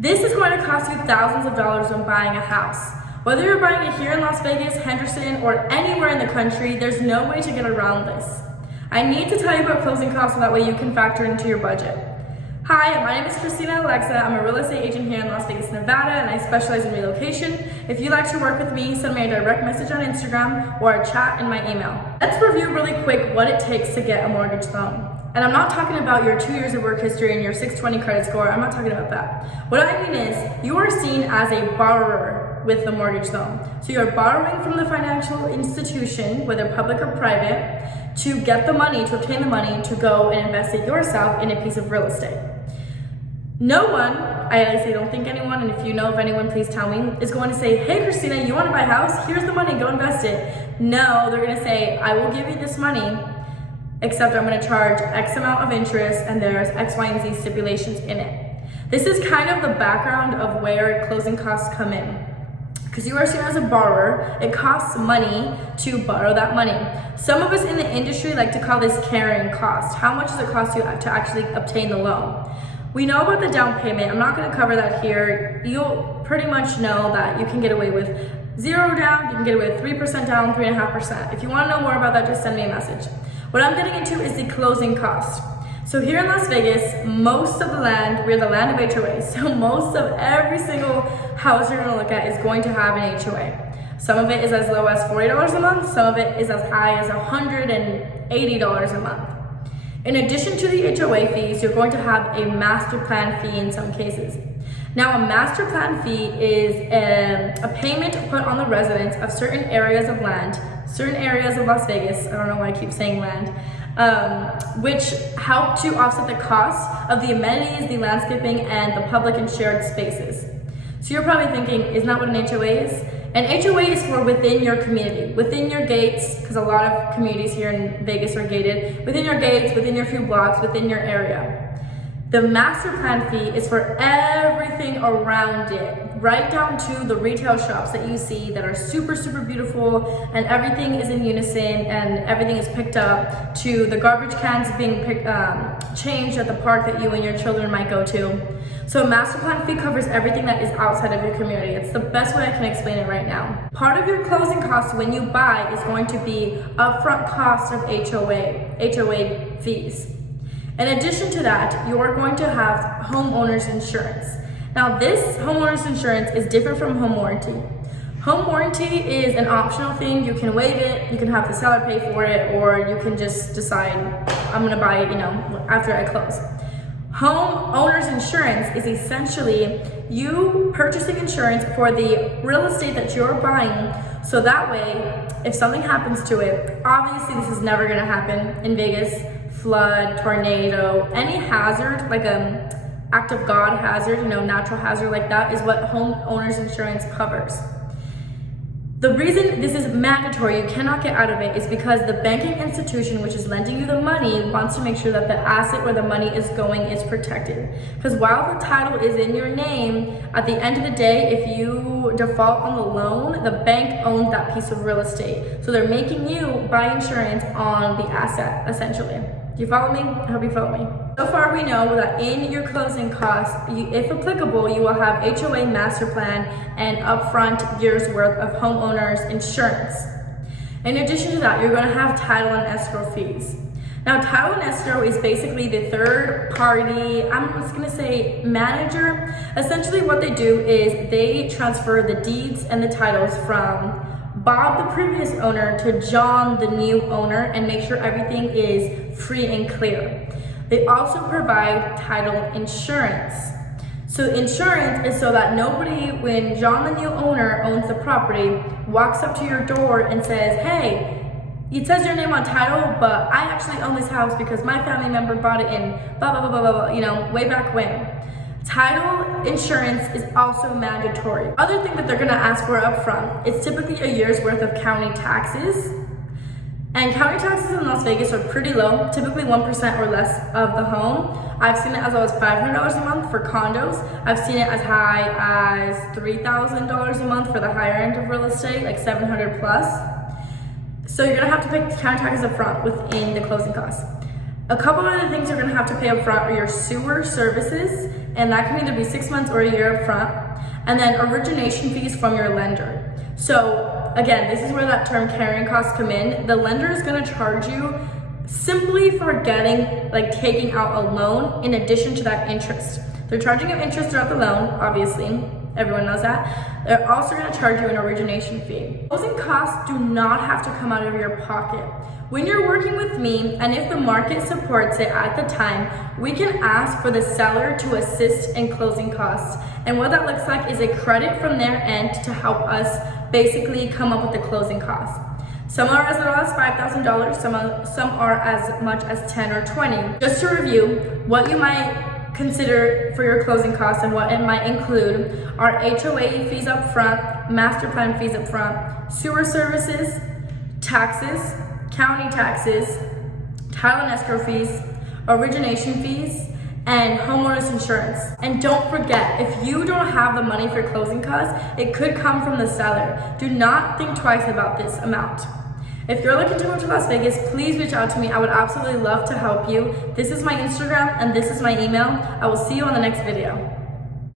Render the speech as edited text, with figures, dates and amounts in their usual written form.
This is going to cost you thousands of dollars when buying a house. Whether you're buying it here in Las Vegas, Henderson, or anywhere in the country, there's no way to get around this. I need to tell you about closing costs so that way you can factor it into your budget. Hi, my name is Kristinaalexa. I'm a real estate agent here in Las Vegas, Nevada, and I specialize in relocation. If you'd like to work with me, send me a direct message on Instagram or a chat in my email. Let's review really quick what it takes to get a mortgage loan. And I'm not talking about your 2 years of work history and your 620 credit score. I'm not talking about that. What I mean is you are seen as a borrower with the mortgage loan. So you're borrowing from the financial institution, whether public or private, to get the money, to obtain the money to go and invest it yourself in a piece of real estate. No one, I honestly don't think anyone, and if you know of anyone, please tell me, is going to say, hey Christina, you want to buy a house? Here's the money, go invest it. No, they're going to say, I will give you this money, except I'm going to charge X amount of interest and there's X, Y, and Z stipulations in it. This is kind of the background of where closing costs come in. Because you are seen as a borrower, it costs money to borrow that money. Some of us in the industry like to call this carrying cost. How much does it cost you to actually obtain the loan? We know about the down payment. I'm not going to cover that here. You'll pretty much know that you can get away with 0 down, you can get away with 3% down, 3.5%. If you want to know more about that, just send me a message. What I'm getting into is the closing cost. So here in Las Vegas, most of the land, we're the land of HOAs. So most of every single house you're going to look at is going to have an HOA. Some of it is as low as $40 a month. Some of it is as high as $180 a month. In addition to the HOA fees, you're going to have a master plan fee in some cases. Now, a master plan fee is a payment put on the residents of certain areas of land, certain areas of Las Vegas, I don't know why I keep saying land, which help to offset the cost of the amenities, the landscaping, and the public and shared spaces. So you're probably thinking, isn't that what an HOA is? An HOA is for within your community, within your gates, because a lot of communities here in Vegas are gated, within your gates, within your few blocks, within your area. The master plan fee is for everything around it, right down to the retail shops that you see that are super, super beautiful and everything is in unison and everything is picked up, to the garbage cans being changed at the park that you and your children might go to. So a master plan fee covers everything that is outside of your community. It's the best way I can explain it right now. Part of your closing costs when you buy is going to be upfront cost of HOA fees. In addition to that, you are going to have homeowners insurance. Now this homeowners insurance is different from home warranty. Home warranty is an optional thing. You can waive it, you can have the seller pay for it, or you can just decide, I'm gonna buy it, after I close. Homeowners insurance is essentially you purchasing insurance for the real estate that you're buying, so that way, if something happens to it, obviously this is never gonna happen in Vegas, flood, tornado, any hazard, like act of God hazard, natural hazard like that is what homeowners insurance covers. The reason this is mandatory, you cannot get out of it, is because the banking institution which is lending you the money wants to make sure that the asset where the money is going is protected. Because while the title is in your name, at the end of the day, if you default on the loan, the bank owns that piece of real estate. So they're making you buy insurance on the asset, essentially. Do you follow me? I hope you follow me. So far we know that in your closing costs, if applicable, you will have HOA master plan and upfront year's worth of homeowners insurance. In addition to that, you're going to have title and escrow fees. Now, title and escrow is basically the third party, I'm just going to say manager. Essentially what they do is they transfer the deeds and the titles from Bob, the previous owner, to John, the new owner, and make sure everything is free and clear. They also provide title insurance. So insurance is so that nobody, when John, the new owner, owns the property, walks up to your door and says, hey, it says your name on title, but I actually own this house because my family member bought it in blah, blah, blah, blah, blah, way back when. Title insurance is also mandatory. Other thing that they're gonna ask for up front, it's typically a year's worth of county taxes. And county taxes in Las Vegas are pretty low, typically 1% or less of the home. I've seen it as low as $500 a month for condos. I've seen it as high as $3,000 a month for the higher end of real estate, like 700 plus. So you're gonna have to pay county taxes up front within the closing costs. A couple of other things you're gonna have to pay up front are your sewer services and that can either be 6 months or a year up front, and then origination fees from your lender. So again, this is where that term carrying costs come in. The lender is going to charge you simply for taking out a loan in addition to that interest. They're charging you interest throughout the loan, obviously. Everyone knows that. They're also going to charge you an origination fee. Closing costs do not have to come out of your pocket. When you're working with me, and if the market supports it at the time, we can ask for the seller to assist in closing costs. And what that looks like is a credit from their end to help us basically come up with the closing costs. Some are as little as $5,000, some are as much as 10 or 20. Just to review, what you might consider for your closing costs and what it might include are HOA fees up front, master plan fees up front, sewer services, taxes, county taxes, title and escrow fees, origination fees, and homeowners insurance. And don't forget, if you don't have the money for closing costs, it could come from the seller. Do not think twice about this amount. If you're looking to move to Las Vegas, please reach out to me. I would absolutely love to help you. This is my Instagram and this is my email. I will see you on the next video.